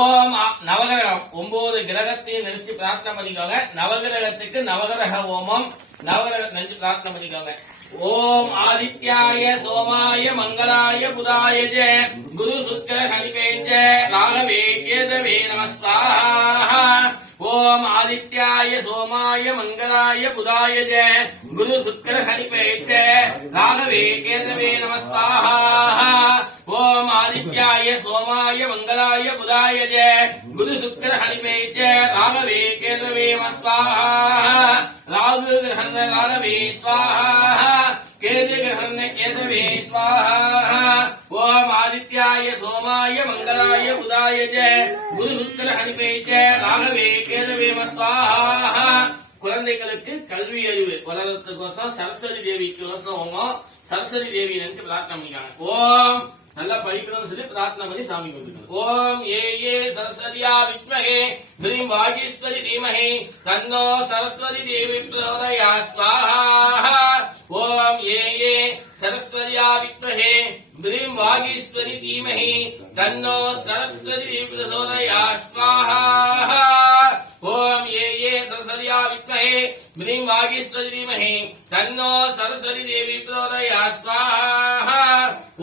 ஓம் நவகிரகம் 9 கிரகத்தையும் நினைச்சு பிரார்த்தனை பண்ணிக்கோங்க. நவகிரகத்துக்கு நவகிரக ஹோமம் நவகிரகம் நினைச்சு பிரார்த்தனை பண்ணிக்கோங்க. ஓம் ஆதித்யாய சோமாய மங்களாய புதாய ஜ குரு சுக்கிர சனிபேஜ ராகவே கேதவே நமஸ்வாஹா. ஓம் ஆதித்யாய சோமாய மங்களாய புதாய ஜ குரு சுக்கிர சனிபேஜ ராகவே கேதவே நமஸ்வாஹா. ஓம் ஆதித்யாய சோமாய மங்களாய புதாய ஜ குரு சுக்கிர சனிபேஜ ராகவே கேதவே நமஸ்வாஹா. ராகு கிரகண ராகவே ஸ்வாஹா. கேது கிரகண கேதவே ஸ்வாஹா. ஓம் ஆதித்யாய சோமாய மங்களாய புதாய ஜ குரு சுக்கிர சனிபேஜ ராகவே கேதவே நமஸ்வாஹா. குழந்தைகளுக்கு கல்வி அறிவு வளர்றதுக்கோசம் சரஸ்வதி தேவிக்கு ஹோமம் சரஸ்வதி தேவி நினைச்சு பிரார்த்தனை பண்ணிக்காங்க. ஓம் நல்லா படிக்கணும்னு சொல்லி பிரார்த்தனை பண்ணி சாமி கும்பிடுங்க. ஓம் ஏ சரஸ்வதியா வித்மஹே த்ரீம் வாகீஸ்வரி தீமஹே தன்னோ சரஸ்வதி தேவி பிரச்சோதயாத் ஸ்வாஹா. ஓம் ஏ சரஸ்வதியா வித்மஹே த்ரீம் வாகீஸ்வரி தீமஹே தன்னோ சரஸ்வதி தேவி பிரச்சோதயாத் ஸ்வாஹா. ஓம் ஏ சரஸ்வதியா வித்மஹே த்ரீம் வாகீஸ்வரி தீமஹே தன்னோ சரஸ்வதி தேவி பிரச்சோதயாத் ஸ்வாஹா.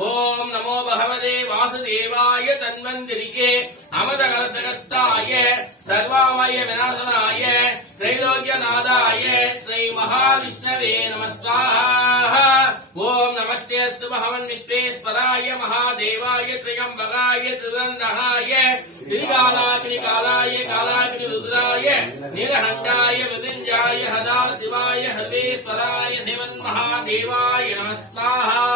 ஓம் நமோ பகவதே வாசுதேவாய தன்வந்திரிகே அமத கலசகஸ்தாய சர்வாமய விநாசனாய த்ரைலோக்யநாதாய ஸ்ரீ மகாவிஷ்ணவே நமஸ்வாஹா. ஓம் நமஸ்தே அஸ்து பகவன் விஸ்வேஸ்வராய மகாதேவாய த்ரியம்பகாய திருதந்தகாய திரிகாலாகினி காலாய காலாகினி ருத்ராய நீலகண்டாய மிருத்யுஞ்சாய ஹதா சிவாய ஹர்வேஸ்வராய சிவன் மகாதேவாய நமஸ்வாஹா.